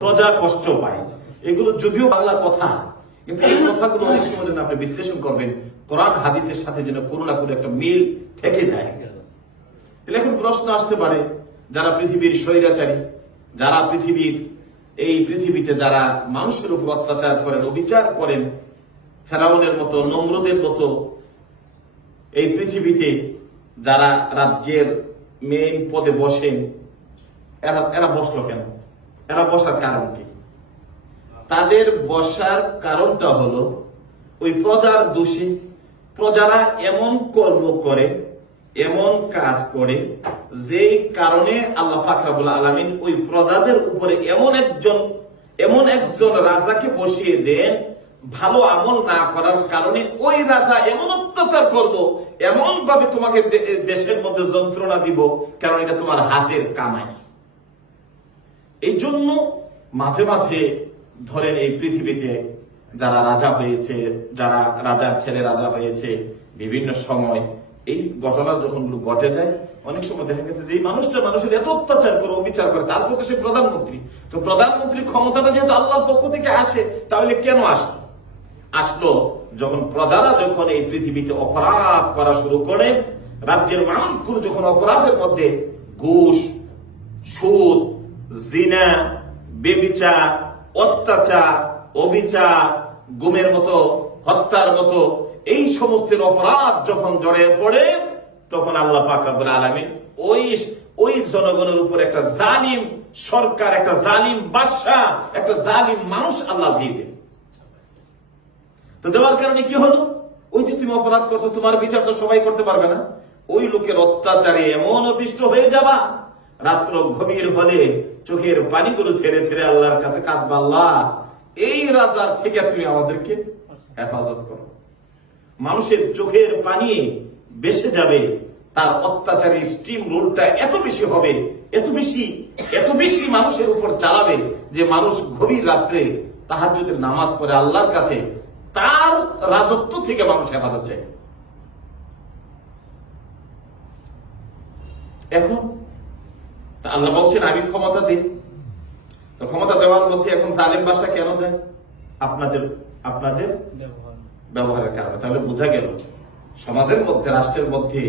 প্রজা কষ্ট পায়। এগুলো যদিও বাংলা কথা, কিন্তু এই কথাগুলো অনেক সময় যেন আপনি বিশ্লেষণ করবেন কোরআন হাদিসের সাথে যেন কোনো না কোনো একটা মিল থেকে যায়। তাহলে এখন প্রশ্ন আসতে পারে, যারা পৃথিবীর স্বৈরাচারী, যারা এই পৃথিবীতে যারা মানুষের উপর অত্যাচার করেন, অবিচার করেন, ফেরাউনের মতো, নমরুদের মতো এই পৃথিবীতে যারা রাজ্যের মেইন পদে বসেন, এরা বসলো কেন? এরা বসার কারণ কি? তাদের বসার কারণটা হলো ওই প্রজার দোষী। প্রজারা এমন কর্ম করে, এমন কাজ করে, যে কারণে আল্লাহ পাক রব্বুল আলামিন ওই প্রজাদের উপরে এমন একজন রাজাকে বসিয়ে দেন, ভালো আমল না করার কারণে ওই রাজা এমন অত্যাচার করব, এমন ভাবে তোমাকে দেশের মধ্যে যন্ত্রণা দিব, কারণ এটা তোমার হাতের কামাই। এই জন্য মাঝে মাঝে ধরেন এই পৃথিবীতে যারা রাজা হয়েছে, যারা রাজার ছেলে রাজা হয়েছে, বিভিন্ন সময় এই ঘটনা যখন ঘটে যায়, অনেক সময় দেখা গেছে যে এই মানুষটা মানুষের এত অত্যাচার করে, অবিচার করে, তারপর তো সে প্রধানমন্ত্রী। তো প্রধানমন্ত্রীর ক্ষমতাটা যেহেতু আল্লাহর পক্ষ থেকে আসে, তাহলে কেন আসলো যখন প্রজারা যখন এই পৃথিবীতে অপরাধ করা শুরু করে, রাজ্যের মানুষগুলো যখন অপরাধের মধ্যে ঘুষ, সুদ, জিনা, বেবিচার, অত্যাচার, অবিচার, গুমের মতো, হত্যার মতো এই সমস্ত অপরাধ যখন জড়িয়ে পড়ে, তখন আল্লাহ পাক রব্বুল আলামিন ওই জনগণের উপর একটা জালিম সরকার, একটা জালিম বাদশা, একটা জালিম মানুষ আল্লাহ দিয়ে দেন। তো দেওয়ার কারণে কি হলো? ওই যে তুমি অপরাধ করছো, তোমার বিচার তো সবাই করতে পারবে না, ওই লোকের অত্যাচারে এমন অতিষ্ঠ হয়ে যাবা, রাত্র গভীর হলে চোখের পানিগুলো ছেড়ে ছেড়ে আল্লাহর কাছে কাঁদবা, আল্লাহ এই রাজার থেকে তুমি আমাদেরকে হেফাজত করো। মানুষের চোখের পানি বেসে যাবে, তার অত্যাচারী স্ট্রিম রোলটা এত বেশি হবে, এত বেশি মানুষের উপর চালাবে, যে মানুষ গভীর রাত্রে তাহাজ্জুদের নামাজ পড়ে আল্লাহর কাছে তার রাজত্ব থেকে মানুষ হেফাজত চায়। এখন আল্লাহ বলছেন আমি ক্ষমতা দিই, তো ক্ষমতা দেওয়ার মধ্যে এখন জালেম বাদশা কেন যায়? আপনাদের ব্যবহারের কারণে। তাহলে বোঝা গেল সমাজের মধ্যে, রাষ্ট্রের মধ্যে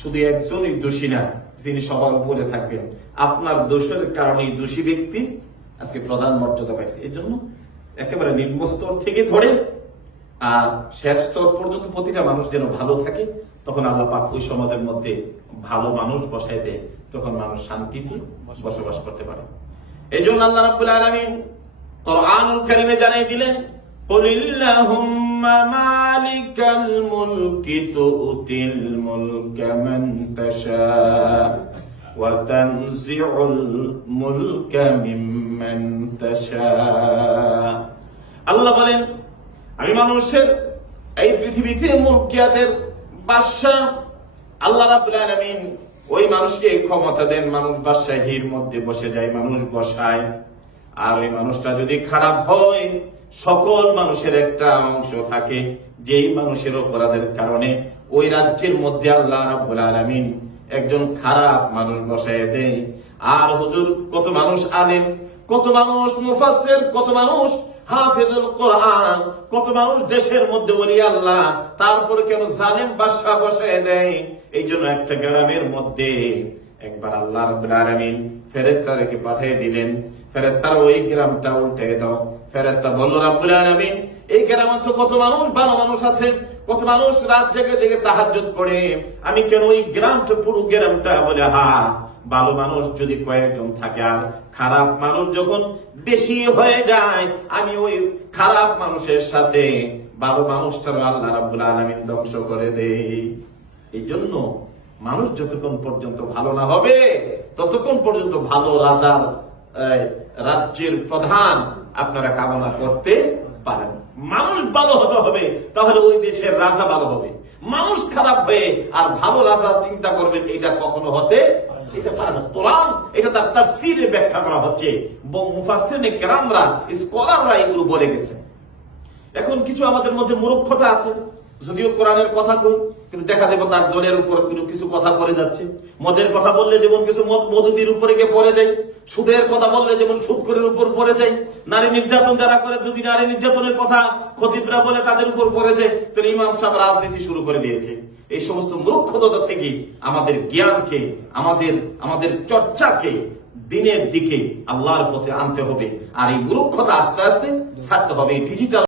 শুধু একজনই দোষী না, যিনি সবার উপরে থাকবেন। আপনার দোষের কারণে দোষী ব্যক্তি আজকে প্রধান মর্যাদা পাইছে। এই জন্য একেবারে নিম্ন স্তর থেকে ধরে আর শেষ স্তর পর্যন্ত প্রতিটা মানুষ যেন ভালো থাকে, তখন আল্লাহ পাক ওই সমাজের মধ্যে ভালো মানুষ বসায় দেয়, তখন মানুষ শান্তিতে বসবাস করতে পারে। এই জন্য আল্লাহ রাব্বুল আলামিন কোরআনুল কারীমে জানাই দিলেন, কুলিল্লাহুম্মা মালিকাল মুলকি তুতিল মুলকা মান তাশা ওয়া তানজিউল মুলকা মিম্মান তাশা। আল্লাহ বলেন আমি মানুষের এই পৃথিবীতে মুলকিয়াতের বাদশা। আল্লাহ রাব্বুল আলামিন ওই মানুষকে ক্ষমতা দেন, মানুষ বাদশাহীর মধ্যে বসে যায়, মানুষ বসায়। আর ওই মানুষটা যদি খারাপ হয়, সকল মানুষের একটা অংশ থাকে যেই মানুষের অপরাধের কারণে ওই রাজ্যের মধ্যে আল্লাহ রাব্বুল আলামিন একজন খারাপ মানুষ বসায় দেয়। আর হুজুর কত মানুষ আলেম, কত মানুষ মুফাসসির, কত মানুষ হাফেজুল কোরআন, কত মানুষ দেশের মধ্যে ওলি আল্লাহ, তারপরে কেন জালেম বাদশা বসায় দেয়? এই জন্য একটা গ্রামের মধ্যে একবার আল্লাহ রাব্বুল আলামিন ফেরেশতাকে পাঠিয়ে দিলেন, ফেরেশতারা ওই গ্রামটা উল্টে দাও। ফেরেশতা বলল, রাব্বুল আলামিন এই গ্রামে তো কত মানুষ ভালো মানুষ আছে, কত মানুষ রাত জেগে জেগে তাহাজ্জুদ পড়ে, আমি কেন ওই গ্রামটা, পুরো গ্রামটা? বলে হ্যাঁ, ভালো মানুষ যদি কয়েকজন থাকে আর খারাপ মানুষ যখন বেশি হয়ে যায়, আমি ওই খারাপ মানুষের সাথে ভালো মানুষটারও আল্লাহ রাব্বুল আলামিন ধ্বংস করে দেই। এই জন্য মানুষ যতক্ষণ পর্যন্ত ভালো না হবে, ততক্ষণ পর্যন্ত ভালো রাজার, রাজ্যের প্রধান আপনারা কামনা করতে পারেন। মানুষ ভালো হতে হবে, তাহলে ওই দেশের রাজা ভালো হবে। মানুষ খারাপ হয়ে আর ভালো রাজা চিন্তা করবেন, এটা কখনো হতে পারে না। কোরআন এটা তার তাফসীরে ব্যাখ্যা করা হচ্ছে, মুফাসসিরিনে কেরামরা, স্কলাররা এগুলো বলে গেছে। এখন কিছু আমাদের মধ্যে মূর্খতা আছে, যদিও কোরআনের কথা কই, কিন্তু দেখা যাবে তার দলের উপর কোনো কিছু কথা পড়ে যাচ্ছে। মদের কথা বললে যেমন কিছু মদুদির উপরে গিয়ে পড়ে যায়, সুদের কথা বললে যেমন সুদখোরের উপর পড়ে যায়, নারী নির্যাতন যারা করে যদি নারী নির্যাতনের কথা খতিবরা বলে তাদের উপর পড়ে যায়, তো ইমাম সাহেব রাজনীতি শুরু করে দিয়েছে। এই সমস্ত মূর্খতা থেকে আমাদের জ্ঞানকে, আমাদের চর্চাকে দিনের দিকে আল্লাহর পথে আনতে হবে। আর এই মূর্খতা আস্তে আস্তে ছাড়তে হবে। ডিজিটাল